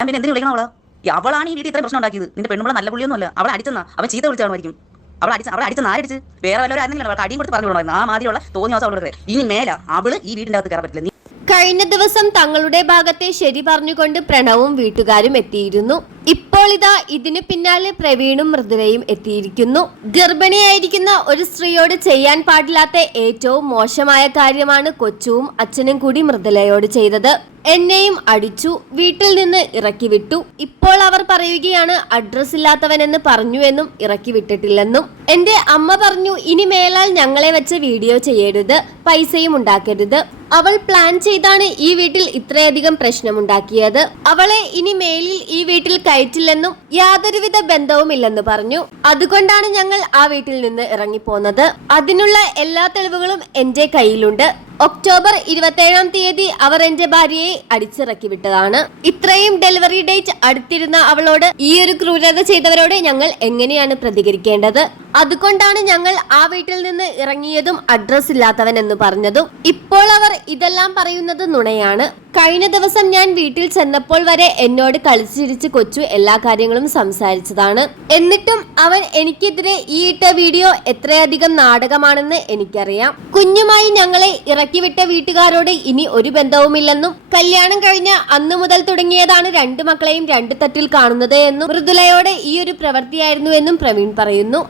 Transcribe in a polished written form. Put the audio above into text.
ഞാൻ പിന്നെ എന്തിനു വിളിക്കണം അവള്? അവളാണ് ഈ വീട്ടിൽ ഇത്രയും പ്രശ്നം ഉണ്ടാക്കിയത്. നിന്റെ പെണ്ണുമ്പോൾ നല്ല പുള്ളിയൊന്നുമല്ല. അവളെ അടിച്ചെന്നാ, അവൻ ചീത്ത വിളിച്ചാണുമായിരിക്കും. അവളെ അടിച്ച നാരടിച്ച് വേറെ വല്ലവരും ആയിരുന്നെങ്കിലും അവൾക്ക് അടിയും കൊടുത്ത് പറഞ്ഞു വിടണമായിരുന്നു. ആ മാതിരിയുള്ള തോന്നിയ ദിവസം അവളുടെ ഇനി മേല അവള് ഈ വീടിന്റെ അകത്ത് കയറാൻ പറ്റില്ല. കഴിഞ്ഞ ദിവസം തങ്ങളുടെ ഭാഗത്തെ ശരി പറഞ്ഞുകൊണ്ട് പ്രണവും വീട്ടുകാരും എത്തിയിരുന്നു. ഇപ്പോൾ ഇതാ ഇതിന് പിന്നാലെ പ്രവീണും മൃദുലയും എത്തിയിരിക്കുന്നു. ഗർഭിണിയായിരിക്കുന്ന ഒരു സ്ത്രീയോട് ചെയ്യാൻ പാടില്ലാത്ത ഏറ്റവും മോശമായ കാര്യമാണ് കൊച്ചുവും അച്ഛനും കൂടി മൃദുലയോട് ചെയ്തത്. എന്നെയും അടിച്ചു, വീട്ടിൽ നിന്ന് ഇറക്കി വിട്ടു. ഇപ്പോൾ അവർ പറയുകയാണ് അഡ്രസ് ഇല്ലാത്തവനെന്ന് പറഞ്ഞുവെന്നും ഇറക്കി വിട്ടിട്ടില്ലെന്നും. എന്റെ അമ്മ പറഞ്ഞു ഇനി മേലാൽ ഞങ്ങളെ വെച്ച് വീഡിയോ ചെയ്യരുത്, പൈസയും ഉണ്ടാക്കരുത്. അവൾ പ്ലാൻ ചെയ്താണ് ഈ വീട്ടിൽ ഇത്രയധികം പ്രശ്നമുണ്ടാക്കിയത്. അവളെ ഇനി മേലിൽ ഈ വീട്ടിൽ കയറ്റില്ലെന്നും യാതൊരുവിധ ബന്ധവുമില്ലെന്ന് പറഞ്ഞു. അതുകൊണ്ടാണ് ഞങ്ങൾ ആ വീട്ടിൽ നിന്ന് ഇറങ്ങിപ്പോന്നത്. അതിനുള്ള എല്ലാ തെളിവുകളും എന്റെ കയ്യിലുണ്ട്. ഒക്ടോബർ 27-ാം തീയതി അവർ എന്റെ ഭാര്യയെ അടിച്ചിറക്കി വിട്ടതാണ്. ഇത്രയും ഡെലിവറി ഡേറ്റ് അടുത്തിരുന്ന അവളോട് ഈ ഒരു ക്രൂരത ചെയ്തവരോട് ഞങ്ങൾ എങ്ങനെയാണ് പ്രതികരിക്കേണ്ടത്? അതുകൊണ്ടാണ് ഞങ്ങൾ ആ വീട്ടിൽ നിന്ന് ഇറങ്ങിയതും അഡ്രസ് ഇല്ലാത്തവൻ എന്ന് പറഞ്ഞതും. ഇപ്പോൾ അവർ ഇതെല്ലാം പറയുന്നത് നുണയാണ്. കഴിഞ്ഞ ദിവസം ഞാൻ വീട്ടിൽ ചെന്നപ്പോൾ വരെ എന്നോട് കളിച്ചിരിച്ച് കൊച്ചു എല്ലാ കാര്യങ്ങളും സംസാരിച്ചതാണ്. എന്നിട്ടും അവൻ എനിക്കെതിരെ ഈ ഇട്ട വീഡിയോ എത്രയധികം നാടകമാണെന്ന് എനിക്കറിയാം. കുഞ്ഞുമായി ഞങ്ങളെ ഇറക്കിവിട്ട വീട്ടുകാരോട് ഇനി ഒരു ബന്ധവുമില്ലെന്നും കല്യാണം കഴിഞ്ഞ അന്നു മുതൽ തുടങ്ങിയതാണ് രണ്ടു മക്കളെയും രണ്ടു തട്ടിൽ കാണുന്നത് എന്നും മൃദുലയോട് ഈ ഒരു പ്രവൃത്തിയായിരുന്നു എന്നും പ്രവീൺ പറയുന്നു.